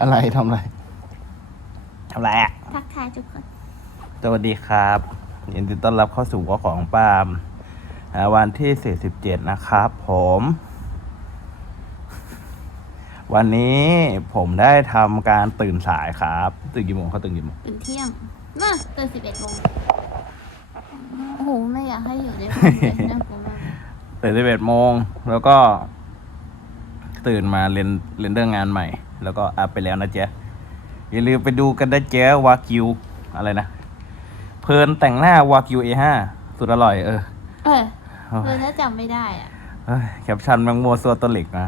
อะไรทำอะไรทำอะไรอะทักทายทุกคน สวัสดีครับยินดีต้อนรับเข้าสู่วอของปาล์มอ่าวันที่47นะครับ ผม วันนี้ผมได้ทำการตื่นสายครับ ตื่นกี่โมงเขาตื่นกี่โมง ตื่นเที่ยงน่าตื่นสิบเอ็ดโมงโอ้โห ไม่อยากให้อยู่ในห้องเลยน่ากลัวมากตื่น11โมง แล้วก็ ตื่นมาเรียนเรียนเรื่องงานใหม่ แล้วก็อัพไปแล้วนะเจ๊ะอย่าลืมไปดูกันนะเจ๊วากิวอะไรนะ เพลินแต่งหน้าวากิว A5 สุดอร่อยเออ เออเออถ้าจำไม่ได้อะเฮ้ยแคปชั่นแมังมัวซัวตัวเหล็กนะ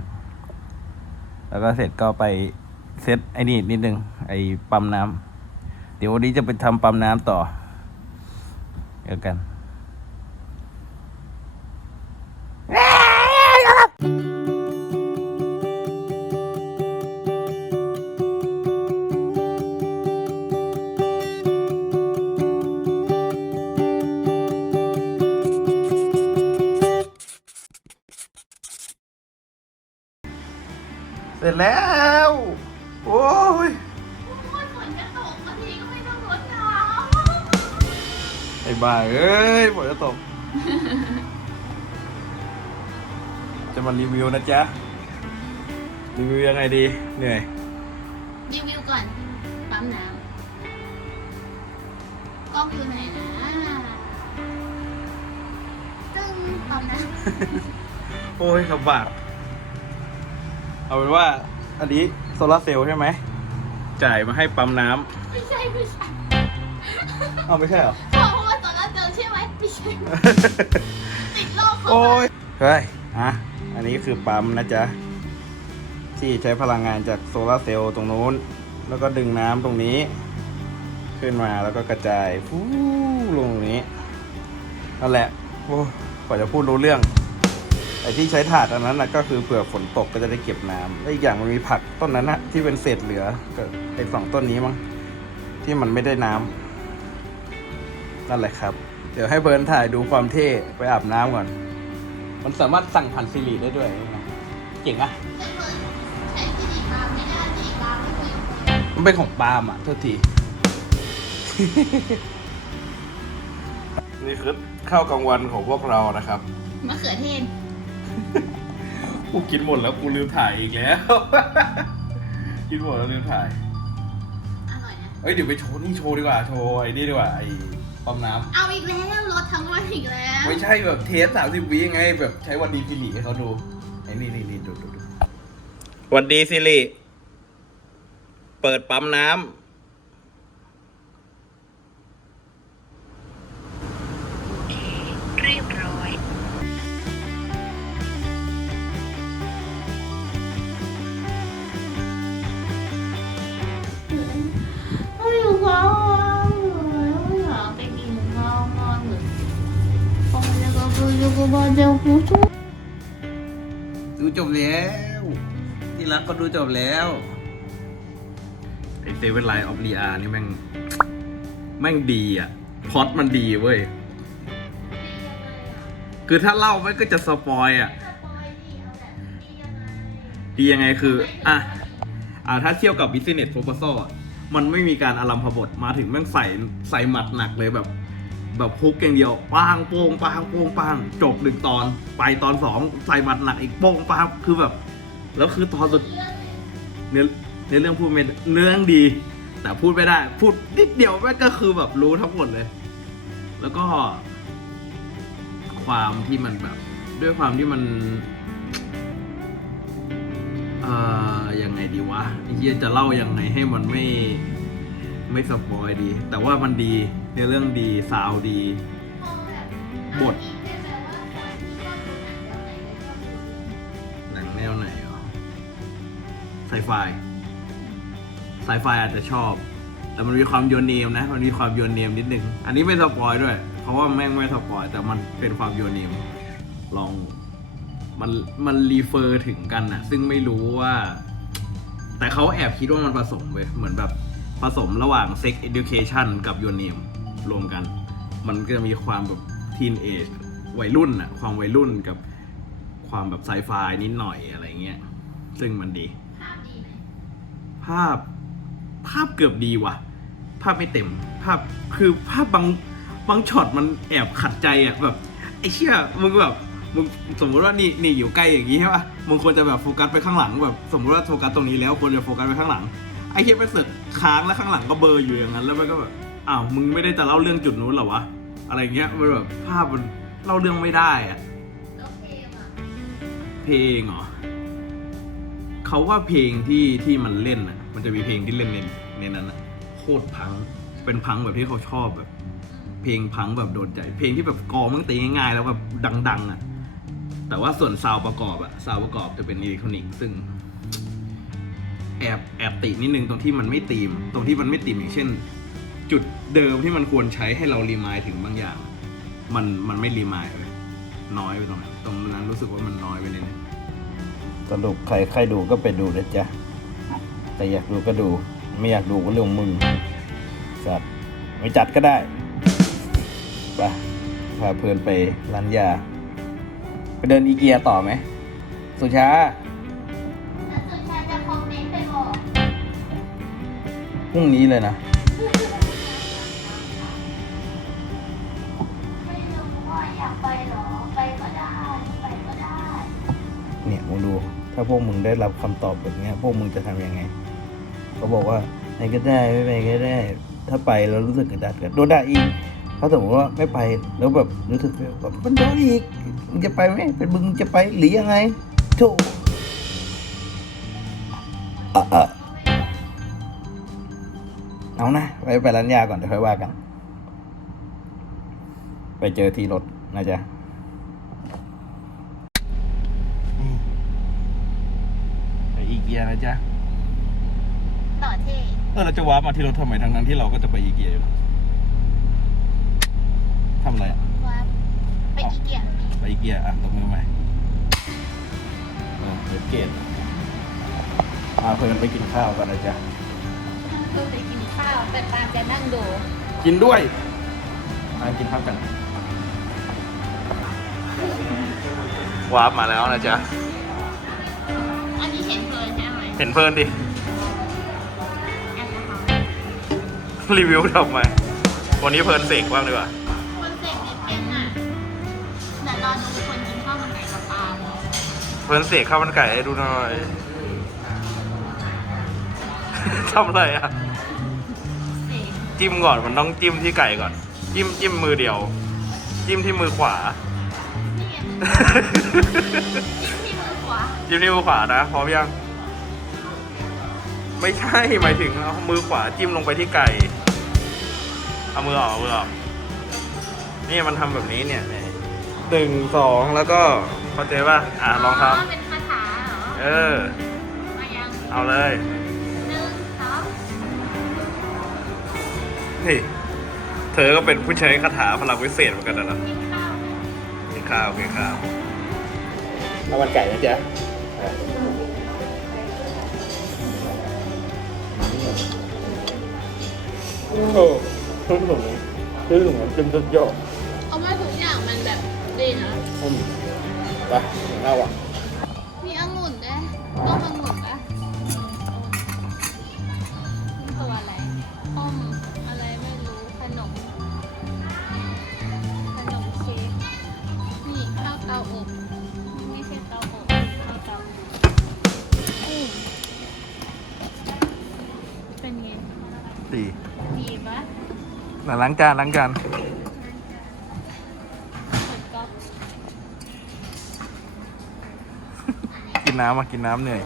แล้วก็เสร็จก็ไปเซตไอ้นี่นิดนึง ไอ้ปั๊มน้ำเดี๋ยววันนี้จะไปทำปั๊มน้ำต่อเดี๋ยวกัน เสร็จแล้ว โอ้ยฝนจะตกบางทีก็ไม่ต้องรดน้ไอ้บ้าเอ้ยฝนจะตก จะมารีวิวนะจ๊ะ รีวิวยังไงดี เหนื่อยำรีวิวก่อน ปั๊มน้ำกล้องอยู่ไหนนะตึ้งปั๊มน้ำ โอ้ยลำบาก เอาเป็นว่าอันนี้โซลาร์เซลล์ใช่ไหม จ่ายมาให้ปั๊มน้ไม่ใช่ไม่ใช่ำเอาไม่ใช่เหรอบอกว่าตอนนั้นเจอใช่ไหมไม่ใช่ติดโรคเขาโอ้ยเฮ้ยฮะอันนี้คือปั๊มนะจ๊ะ ที่ใช้พลังงานจากโซลาร์เซลล์ตรงนู้น แล้วก็ดึงน้ำตรงนี้ ขึ้นมาแล้วก็กระจายฟูลงตรงนี้นั่นแหละโอ้กว่าจะพูดรู้เรื่อง ไอ้ที่ใช้ถาดอันนั้นนะก็คือเผื่อฝนตกก็จะได้เก็บน้ำแล้วอีกอย่างมันมีผักต้นนั้นนะที่เป็นเศษเหลือก็ไอ้สองต้นนี้มั้งที่มันไม่ได้น้ำนั่นแหละครับ เดี๋ยวให้เบิร์นถ่ายดูความเท่ไปอาบน้ำก่อน มันสามารถสั่งผ่านซิริได้ด้วยนะเก่งอะใช้สิริปาไม่ได้สิริปาไม่มีมันเป็นของปาล์มอะโทษทีนี่คือข้าวกลางวันของพวกเรานะครับมะเขือเทศ กูกินหมดแล้วกูลืมถ่ายอีกแล้ว กินหมดแล้วลืมถ่าย อร่อยนะ เอ้ยเดี๋ยวไปโชว์นี่โชว์ดีกว่าโชว์ไอ้นี่ดีกว่าไอ้ปั๊มน้เอาอีกแล้วรถทั้งวันอีกแล้ำวไม่ใช่แบบเทสสามสิบวิไงแบบใช้วันดีซิริให้เขาดูไอ้นี่นี่นี่ดูดูดูวันดีซิริ เปิดปั๊มน้ำ คือจะก็มาเจ้ากูช่วยดูจบแล้ว ที่รักก็ดูจบแล้ว ไอเซเว่นไลน์ออฟลีอาร์นี่แม่ง แม่งดีอะพล็อตมันดีเว้ย คือถ้าเล่ามันก็จะสปอยอะ ดียังไงคือ อะ อ่าถ้าเทียบกับ business proposal อะมันไม่มีการอารัมพบทมาถึงแม่งใส่ใส่หมัดหนักเลยแบบ แบบพุกอย่างเดียวปางโป้งปางโป้งปางจบหนึ่งตอน ไปตอนสองใส่หมัดหนักอีกโป้งปางคือแบบ แล้วคือตอนสุดเนื้อเนื้อเรื่องพูดไม่เนื้อเรื่องดี แต่พูดไม่ได้ พูดนิดเดียวแม่ก็คือแบบรู้ทั้งหมดเลย แล้วก็ ความที่มันแบบ ด้วยความที่มันเอ่อยังไงดีวะอ้เฮียจะเล่ายังไงให้มันไม่ไม่สปอยดี แต่ว่ามันดี ในเรื่องดีซาวดี บท หนังแนวไหนอะไซไฟไซไฟอาจจะชอบ แต่มันมีความโยนเนมนะ มันมีความโยนเนมนิดนึง อันนี้ไม่สปอยด้วย เพราะว่าแม่งไม่สปอย แต่มันเป็นความโยนเนม ลอง มัน มันรีเฟอร์ถึงกันอะซึ่งไม่รู้ว่า แต่เขาแอบคิดว่ามันผสมเว้ย เหมือนแบบผสมระหว่าง Sex Education กับ Your Name รวมกัน มันก็จะมีความแบบ Teen Age วัยรุ่นอะความวัยรุ่นกับความแบบไซไฟนิดหน่อยอะไรเงี้ย ซึ่งมันดี ภาพดีไหมภภาพภาพเกือบดีว่ะ ภาพไม่เต็ม ภาพคือภาพบางบางช็อตมันแอบขัดใจอะแบบไอ้เชี่ยมึงแบบมึงสมมติว่านี่นี่อยู่ใกล้อย่างงี้ใช่ป่ะมึงควรจะแบบโฟกัสไปข้างหลังแบบสมมติว่าโฟกัสตรงนี้แล้วควรจะโฟกัสไปข้างหลังไอ้เชี่ยไปเสึกค้างแล้วข้างหลังก็เบลออยู่อย่างนั้นแล้วมันก็แบบ อ้าวมึงไม่ได้จะเล่าเรื่องจุดนู้นเหรอวะอะไรเงี้ยมันแบบภาพมันเล่าเรื่องไม่ได้อะแล้วเพลงอะเพลงเหรอเขาว่าเพลงที่ที่มันเล่นอะ มันจะมีเพลงที่เล่นในในนั้นอะโคตรพังเป็นพังแบบที่เขาชอบแบบ เพลงพังแบบโดนใจ เพลงที่แบบกลองมันตีง่ายๆแล้วแบบดัง ๆ อะ แต่ว่าส่วนซาวด์ประกอบอะซาวด์ประกอบจะเป็นอิเล็กทรอนิกส์ซึ่งแอบแอบตินิดนึงตรงที่มันไม่ตีม ตรงที่มันไม่ตีมอย่างเช่น จุดเดิมที่มันควรใช้ให้เรารีมายถึงบางอย่าง มันมันไม่รีมายเลยน้อยไปตรงนั้นตรงนั้นรู้สึกว่ามันน้อยไปนิดนึงสรุปใครใครดูก็ไปดูนะจ๊ะแต่อยากดูก็ดู ไม่อยากดูก็เรื่องของมึงสัตว์ไม่จัดก็ได้ไปพาเพื่อนไปร้านยา ไปเดินอีเกียต่อไหม สุชาแล้วสุดท้ายจะคอมเมนต์ไปบอกพรุ่งนี้เลยนะ ถ้าพวกมึงได้รับคำตอบแบบนี้พวกมึงจะทำยังไงเขาบอกว่าไปก็ได้ไม่ไปก็ได้ ถ้าไปแล้วรู้สึกกระดัดกันโดนด่าอีกเขาสมมติว่าไม่ไปแล้วแบบรู้สึกแบบมันโดนอีกมึงจะไปไหมเป็นมึงจะไปหรือยังไงโธ่อะอะเอานะไปไปร้านยาก่อนเดี๋ยวค่อยว่ากัน ไปเจอที่รถนะจ๊ะ ไปอีเกียนะ จ๊ะหล่อเท่เออเราจะวาร์ปมาที่รถทำไมทั้งนั้นที่เราก็จะไปอีเกียอยู่ทำอะไรอะว่าไปอีเกียไปอีเกียอะตบมือไหมเออเปิดเกตพาเพื่อนไปกินข้าวกันนะจ๊ะเพิ่งไปกินข้าวแต่ตามจะนั่งดูกินด้วยมากินข้าวกันวาร์ปมาแล้วนะจ๊ะอันนี้เห็น เพลินใช่ไหมเห็นเพลินดิแอลกอฮอล์รีวิวทำไมวันนี้เพลินเสกบ้างดีกว่า คนเสกนิดเดียวน่ะเดี๋ยวรอดูคนกินข้าวมันไก่กับปลาเพลินเสกข้าวมันไก่ให้ดูหน่อย ทำอะไรอะ เสกจิ้มก่อนมันต้องจิ้มที่ไก่ก่อน จิ้มจิ้มมือเดียว จิ้มที่มือขวา นี่ไงจิ้มที่มือขวาจิ้มที่มือขวานะพร้อมยัง ไม่ใช่หมายถึงเอามือขวาจิ้มลงไปที่ไก่ เอามือออกเอามือออกนี่มันทำแบบนี้เนี่ยเนี่ยหนึ่งสองแล้วก็เข้าใจป่ะอะลองทเป็นคาถาเหรอำเออ มายังเอาเลยหนึ่งสองนี่เธอก็เป็นผู้ใช้คาถาพลังวิเศษเหมือนกันนะกินข้าวกินข้าวกินข้าวข้าวมันไก่นะจ๊ะ โอ้ซื้อหนุ่มขึ้นหนุ่มเป็นสุดยอดเอาว่าทุกอย่างมันแบบดีนะอืมไปข้าวอะมีองุ่นด้วยต้มองุ่น ดีดีปะล้างจานล้างจานเปิดก๊อกกินน้ำมากินน้ำเหนื่อย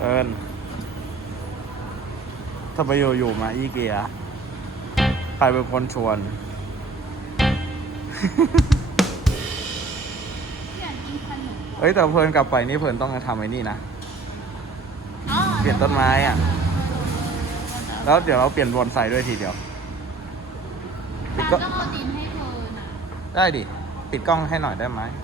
เอิญถ้าไปอยู่อยู่มาอีเกียใครเป็นคนชวน เอ้ยแต่เพลินกลับไปนี่เพลินต้องทำไอ้นี่นะ อ๋อเปลี่ยนต้นไม้อะ แล้วเดี๋ยวเราเปลี่ยนบอนไซด้วยทีเดียว ปิดก็ต้องเอาดินให้เธอน่ะได้ดิ ปิดกล้องให้หน่อยได้ไหมไ